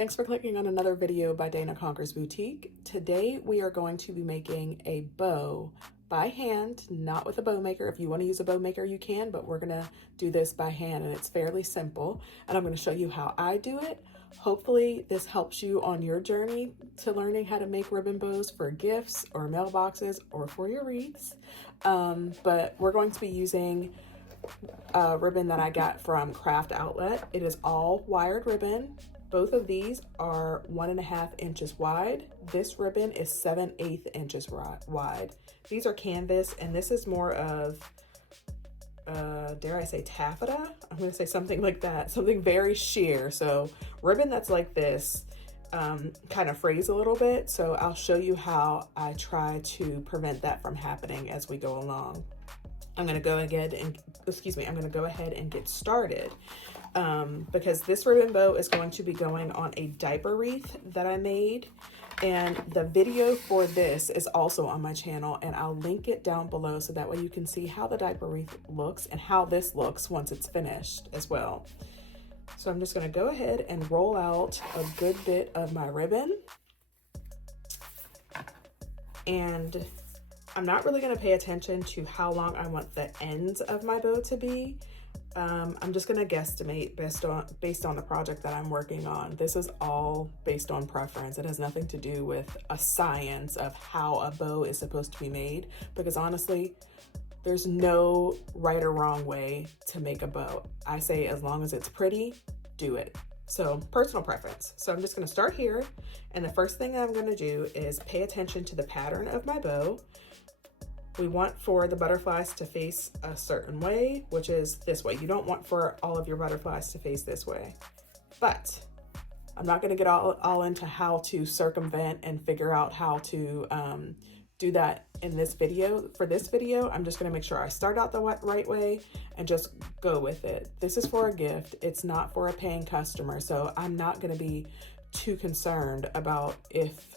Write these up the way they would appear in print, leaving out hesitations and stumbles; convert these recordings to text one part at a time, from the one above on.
Thanks for clicking on another video by DanaConquersBoutique. Today we are going to be making a bow by hand, not with a bow maker. If you want to use a bow maker, you can, but we're gonna do this by hand and it's fairly simple. And I'm gonna show you how I do it. Hopefully this helps you on your journey to learning how to make ribbon bows for gifts or mailboxes or for your wreaths. But we're going to be using a ribbon that I got from Craft Outlet. It is all wired ribbon. Both of these are 1.5 inches wide. This ribbon is 7/8 inches wide. These are canvas, and this is more of, dare I say taffeta? I'm gonna say something like that, something very sheer. So ribbon that's like this kind of frays a little bit. So I'll show you how I try to prevent that from happening as we go along. I'm gonna go ahead and get started. Because this ribbon bow is going to be going on a diaper wreath that I made, and the video for this is also on my channel, and I'll link it down below so that way you can see how the diaper wreath looks and how this looks once it's finished as well. So I'm just going to go ahead and roll out a good bit of my ribbon, and I'm not really going to pay attention to how long I want the ends of my bow to be. I'm just gonna guesstimate based on the project that I'm working on. This is all based on preference. It has nothing to do with a science of how a bow is supposed to be made, because honestly, there's no right or wrong way to make a bow. I say as long as it's pretty, do it. So personal preference. So I'm just gonna start here, and the first thing I'm gonna do is pay attention to the pattern of my bow. We want for the butterflies to face a certain way, which is this way. You don't want for all of your butterflies to face this way. But I'm not going to get all into how to circumvent and figure out how to do that in this video. For this video, I'm just going to make sure I start out the right way and just go with it. This is for a gift. It's not for a paying customer. So I'm not going to be too concerned about if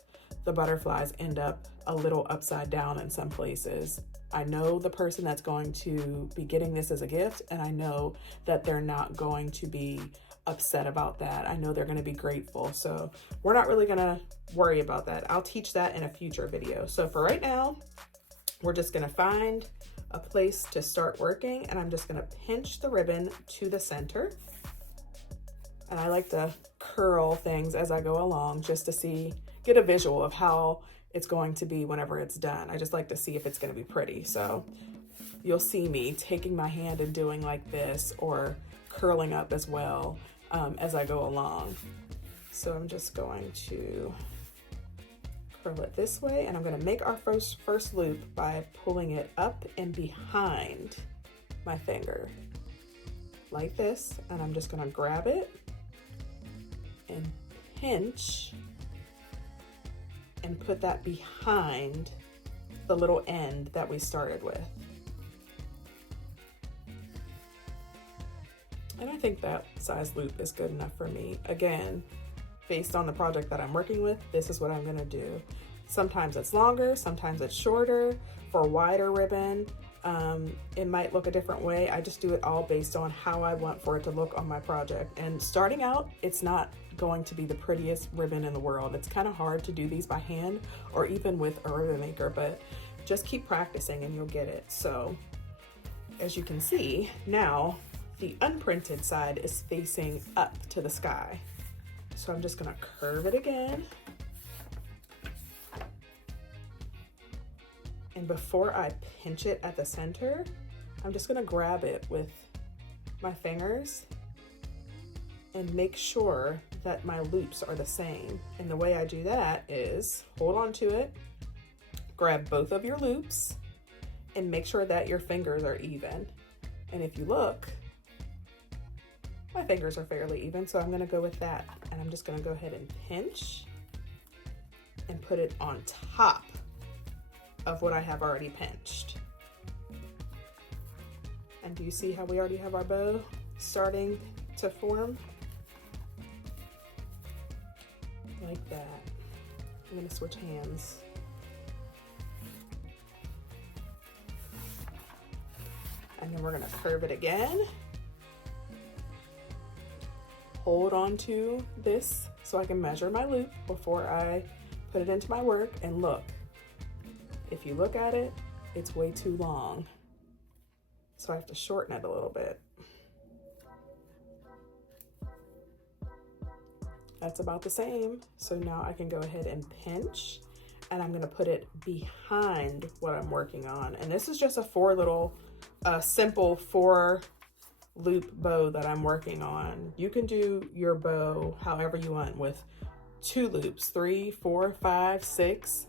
the butterflies end up a little upside down in some places. I know the person that's going to be getting this as a gift, and I know that they're not going to be upset about that. I know they're going to be grateful. So we're not really going to worry about that. I'll teach that in a future video. So for right now, we're just going to find a place to start working, and I'm just going to pinch the ribbon to the center. And I like to curl things as I go along just to get a visual of how it's going to be whenever it's done. I just like to see if it's going to be pretty. So you'll see me taking my hand and doing like this, or curling up as well as I go along. So I'm just going to curl it this way, and I'm going to make our first loop by pulling it up and behind my finger like this. And I'm just going to grab it and pinch and put that behind the little end that we started with. And I think that size loop is good enough for me. Again, based on the project that I'm working with, this is what I'm gonna do. Sometimes it's longer, sometimes it's shorter. For wider ribbon, it might look a different way. I just do it all based on how I want for it to look on my project. And starting out, it's not going to be the prettiest ribbon in the world. It's kind of hard to do these by hand or even with a ribbon maker, but just keep practicing and you'll get it. So as you can see, now the unprinted side is facing up to the sky. So I'm just gonna curve it again. And before I pinch it at the center, I'm just gonna grab it with my fingers and make sure that my loops are the same. And the way I do that is hold on to it, grab both of your loops, and make sure that your fingers are even. And if you look, my fingers are fairly even, so I'm gonna go with that. And I'm just gonna go ahead and pinch and put it on top of what I have already pinched. And do you see how we already have our bow starting to form? Like that. I'm gonna switch hands. And then we're gonna curve it again. Hold on to this so I can measure my loop before I put it into my work. And look, if you look at it, it's way too long. So I have to shorten it a little bit. That's about the same. So now I can go ahead and pinch, and I'm gonna put it behind what I'm working on. And this is just a simple 4 loop bow that I'm working on. You can do your bow however you want with 2 loops, 3, 4, 5, 6.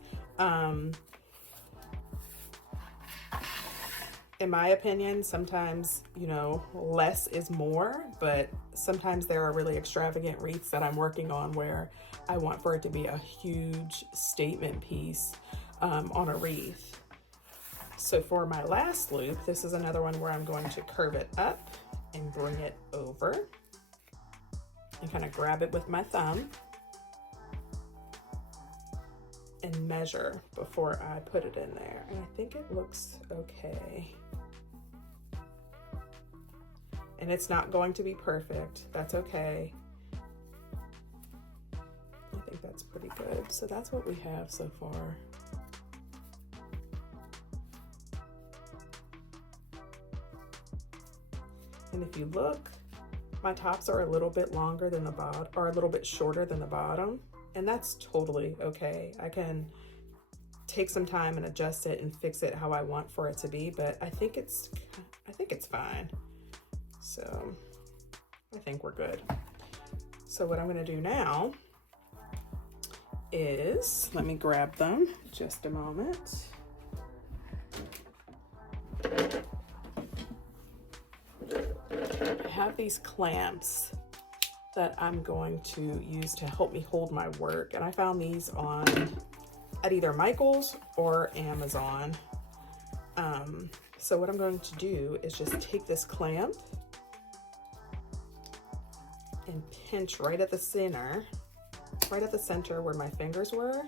In my opinion, sometimes, you know, less is more, but sometimes there are really extravagant wreaths that I'm working on where I want for it to be a huge statement piece on a wreath. So for my last loop, this is another one where I'm going to curve it up and bring it over and kind of grab it with my thumb and measure before I put it in there. And I think it looks okay. And it's not going to be perfect. That's okay. I think that's pretty good. So that's what we have so far. And if you look, my tops are a little bit longer than the bottom, or a little bit shorter than the bottom. And that's totally okay. I can take some time and adjust it and fix it how I want for it to be, but I think it's fine. So I think we're good. So what I'm gonna do now is, let me grab them just a moment. I have these clamps that I'm going to use to help me hold my work. And I found these at either Michael's or Amazon. So what I'm going to do is just take this clamp and pinch right at the center where my fingers were.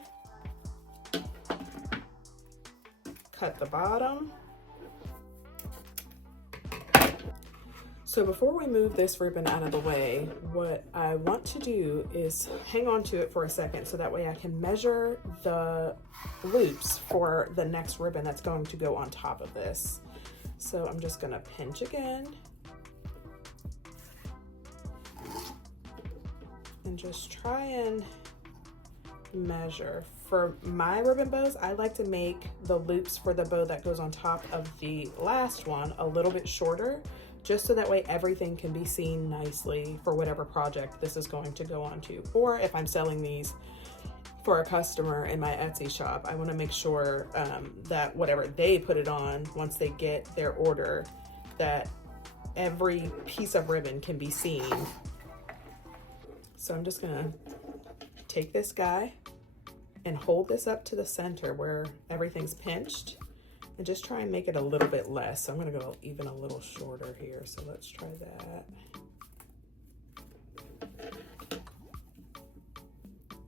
Cut the bottom. So before we move this ribbon out of the way, what I want to do is hang on to it for a second so that way I can measure the loops for the next ribbon that's going to go on top of this. So I'm just gonna pinch again and just try and measure. For my ribbon bows, I like to make the loops for the bow that goes on top of the last one a little bit shorter, just so that way everything can be seen nicely for whatever project this is going to go on to. Or if I'm selling these for a customer in my Etsy shop, I want to make sure that whatever they put it on, once they get their order, that every piece of ribbon can be seen. So I'm just gonna take this guy and hold this up to the center where everything's pinched, and just try and make it a little bit less. So I'm gonna go even a little shorter here. So let's try that.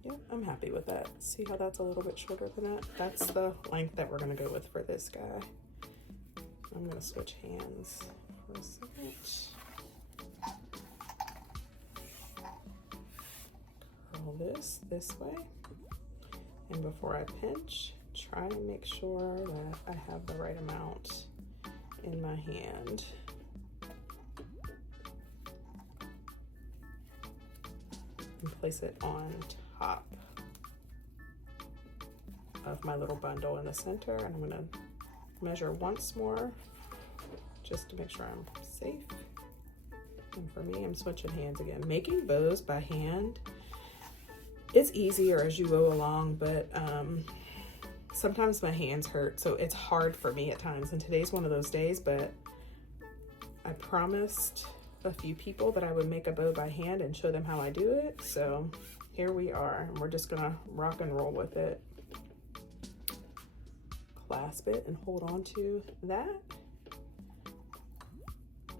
Yeah, I'm happy with that. See how that's a little bit shorter than that? That's the length that we're gonna go with for this guy. I'm gonna switch hands for a second. Curl this way. And before I pinch, try and make sure that I have the right amount in my hand. And place it on top of my little bundle in the center. And I'm gonna measure once more just to make sure I'm safe. And for me, I'm switching hands again. Making bows by hand, it's easier as you go along, but sometimes my hands hurt, so it's hard for me at times. And today's one of those days, but I promised a few people that I would make a bow by hand and show them how I do it. So here we are, and we're just gonna rock and roll with it. Clasp it and hold on to that.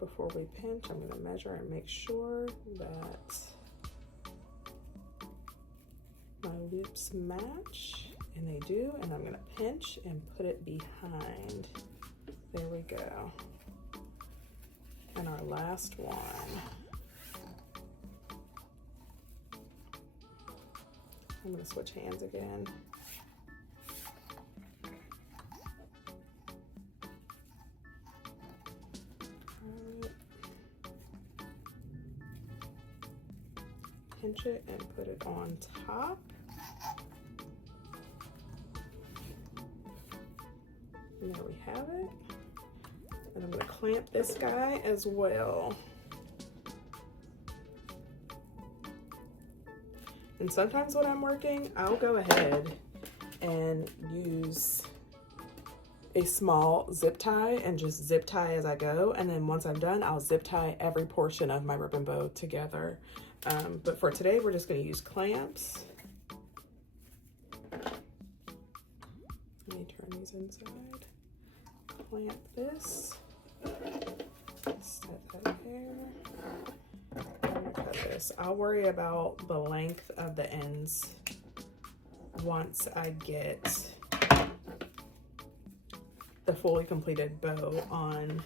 Before we pinch, I'm gonna measure and make sure that my loops match, and they do, and I'm gonna pinch and put it behind. There we go. And our last one. I'm gonna switch hands again. Pinch it and put it on top. And there we have it. And I'm going to clamp this guy as well. And sometimes when I'm working, I'll go ahead and use a small zip tie and just zip tie as I go. And then once I'm done, I'll zip tie every portion of my ribbon bow together. But for today, we're just going to use clamps. Let me turn these inside. Clamp this. Set that there. I'm going to cut this. I'll worry about the length of the ends once I get the fully completed bow on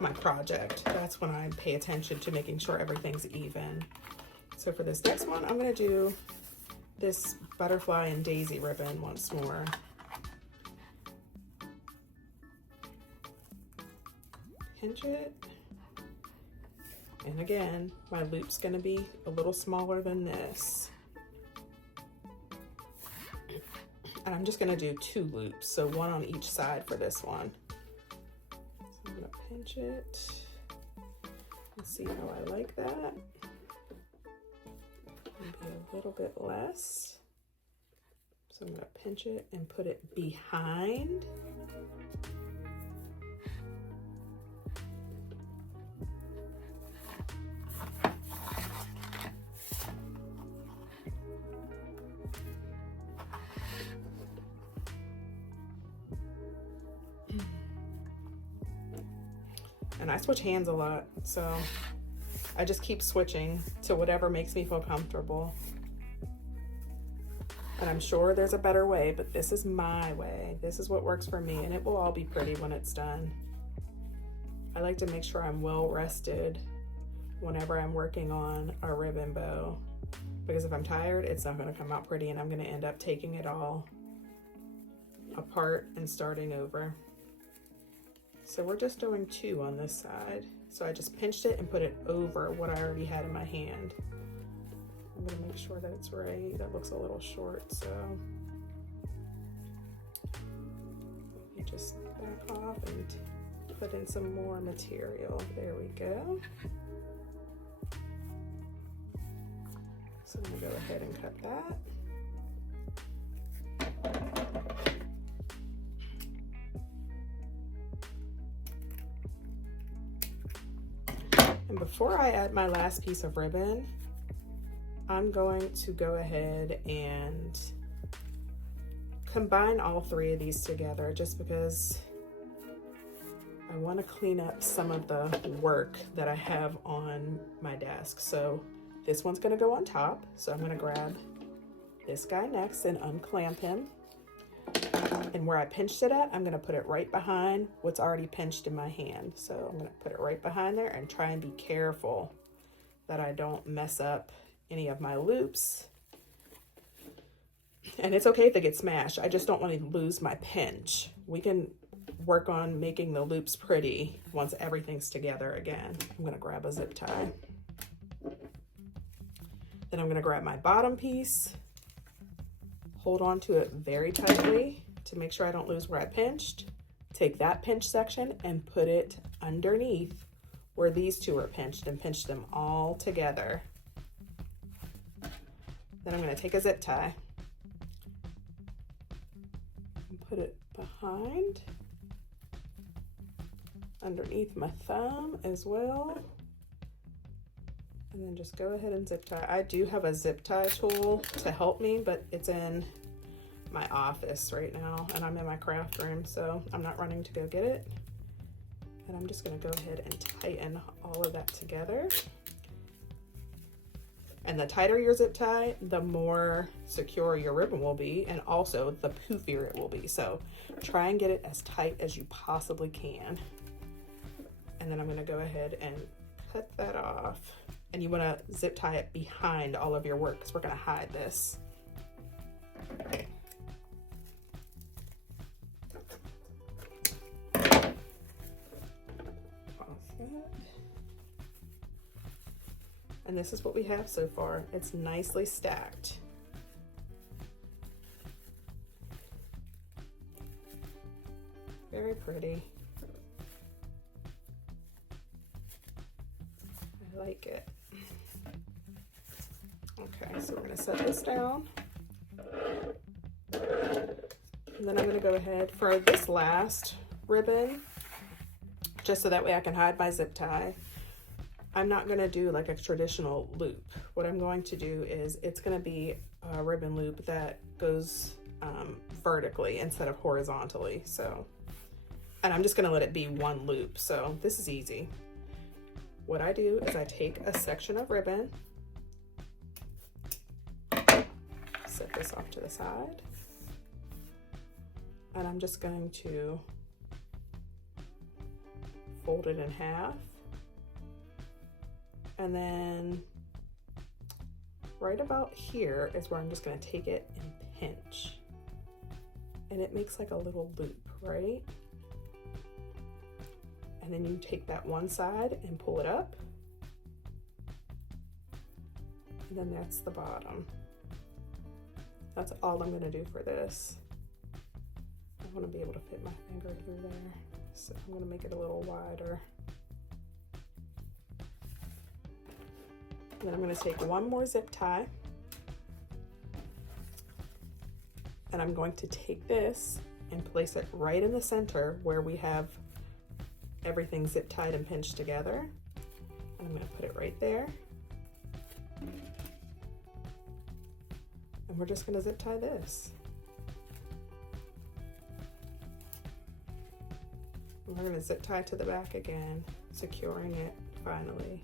my project. That's when I pay attention to making sure everything's even. So for this next one, I'm going to do this butterfly and daisy ribbon once more. Pinch it. And again, my loop's going to be a little smaller than this. And I'm just going to do 2 loops, so 1 on each side for this one. I'm gonna pinch it and see how I like that. Maybe a little bit less. So I'm gonna pinch it and put it behind. And I switch hands a lot, so I just keep switching to whatever makes me feel comfortable. And I'm sure there's a better way, but this is my way. This is what works for me, and it will all be pretty when it's done. I like to make sure I'm well rested whenever I'm working on a ribbon bow, because if I'm tired, it's not going to come out pretty, and I'm going to end up taking it all apart and starting over. So we're just doing 2 on this side. So I just pinched it and put it over what I already had in my hand. I'm gonna make sure that it's right. That looks a little short, so let me just back off and put in some more material. There we go. So I'm gonna go ahead and cut that. And before I add my last piece of ribbon, I'm going to go ahead and combine all 3 of these together just because I want to clean up some of the work that I have on my desk. So this one's going to go on top. So I'm going to grab this guy next and unclamp him. And where I pinched it at, I'm going to put it right behind what's already pinched in my hand. So I'm going to put it right behind there and try and be careful that I don't mess up any of my loops. And it's okay if they get smashed. I just don't want to lose my pinch. We can work on making the loops pretty once everything's together again. I'm going to grab a zip tie. Then I'm going to grab my bottom piece, hold on to it very tightly to make sure I don't lose where I pinched. Take that pinch section and put it underneath where these 2 are pinched and pinch them all together. Then I'm going to take a zip tie and put it behind, underneath my thumb as well. And then just go ahead and zip tie. I do have a zip tie tool to help me, but it's in my office right now and I'm in my craft room, so I'm not running to go get it. And I'm just going to go ahead and tighten all of that together. And the tighter your zip tie, the more secure your ribbon will be, and also the poofier it will be. So try and get it as tight as you possibly can. And then I'm going to go ahead and cut that off. And you want to zip tie it behind all of your work because we're going to hide this. And this is what we have so far. It's nicely stacked. Very pretty. I like it. Okay, so we're gonna set this down. And then I'm gonna go ahead for this last ribbon, just so that way I can hide my zip tie. I'm not gonna do like a traditional loop. What I'm going to do is it's gonna be a ribbon loop that goes vertically instead of horizontally. So, and I'm just gonna let it be one loop. So this is easy. What I do is I take a section of ribbon, set this off to the side, and I'm just going to fold it in half. And then right about here is where I'm just gonna take it and pinch. And it makes like a little loop, right? And then you take that one side and pull it up. And then that's the bottom. That's all I'm gonna do for this. I wanna be able to fit my finger through there. So I'm gonna make it a little wider. Then I'm going to take one more zip tie, and I'm going to take this and place it right in the center where we have everything zip tied and pinched together. And I'm going to put it right there. And we're just going to zip tie this. And we're going to zip tie to the back again, securing it finally.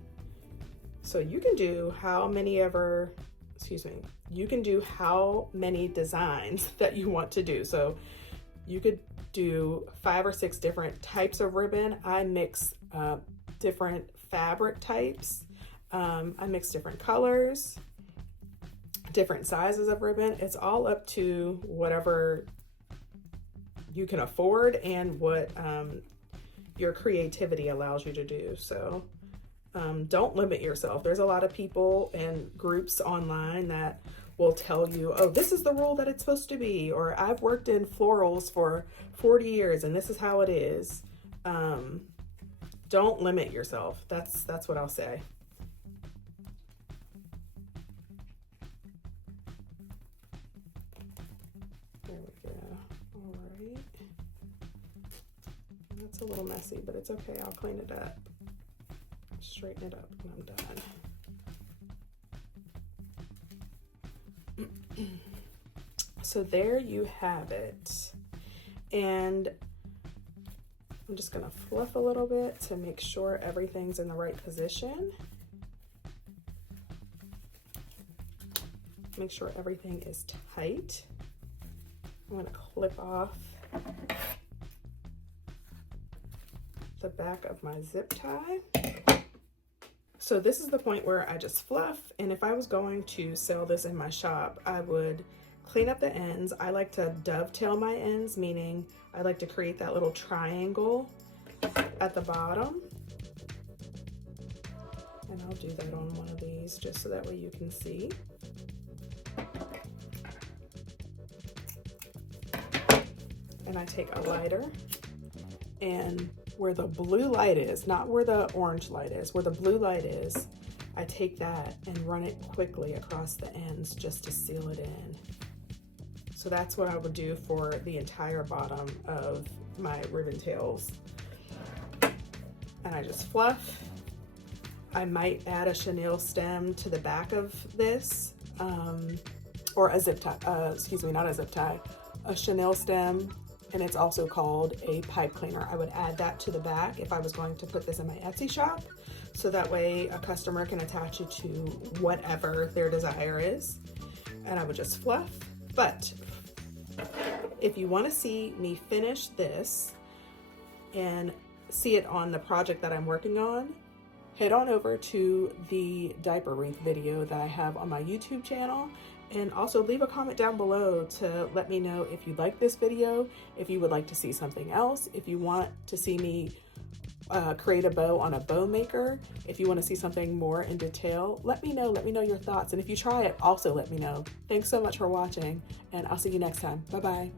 So you can do how many designs that you want to do. So you could do 5 or 6 different types of ribbon. I mix different fabric types. I mix different colors, different sizes of ribbon. It's all up to whatever you can afford and what your creativity allows you to do. So don't limit yourself. There's a lot of people and groups online that will tell you, oh, this is the rule that it's supposed to be, or I've worked in florals for 40 years and this is how it is. Don't limit yourself. That's what I'll say. There we go. All right. That's a little messy, but it's okay. I'll clean it up. Straighten it up and I'm done. So there you have it. And I'm just gonna fluff a little bit to make sure everything's in the right position. Make sure everything is tight. I'm gonna clip off the back of my zip tie. So this is the point where I just fluff, and if I was going to sell this in my shop, I would clean up the ends. I like to dovetail my ends, meaning I like to create that little triangle at the bottom. And I'll do that on one of these just so that way you can see. And I take a lighter, and where the blue light is, not where the orange light is, where the blue light is, I take that and run it quickly across the ends just to seal it in. So that's what I would do for the entire bottom of my ribbon tails. And I just fluff. I might add a chenille stem to the back of this, or a zip tie, not a zip tie, a chenille stem. And it's also called a pipe cleaner. I would add that to the back if I was going to put this in my Etsy shop. So that way a customer can attach it to whatever their desire is. And I would just fluff. But if you want to see me finish this and see it on the project that I'm working on, head on over to the diaper wreath video that I have on my YouTube channel. And also leave a comment down below to let me know if you like this video, if you would like to see something else, if you want to see me create a bow on a bow maker, if you want to see something more in detail, let me know your thoughts. And if you try it, also let me know. Thanks so much for watching, and I'll see you next time. Bye bye.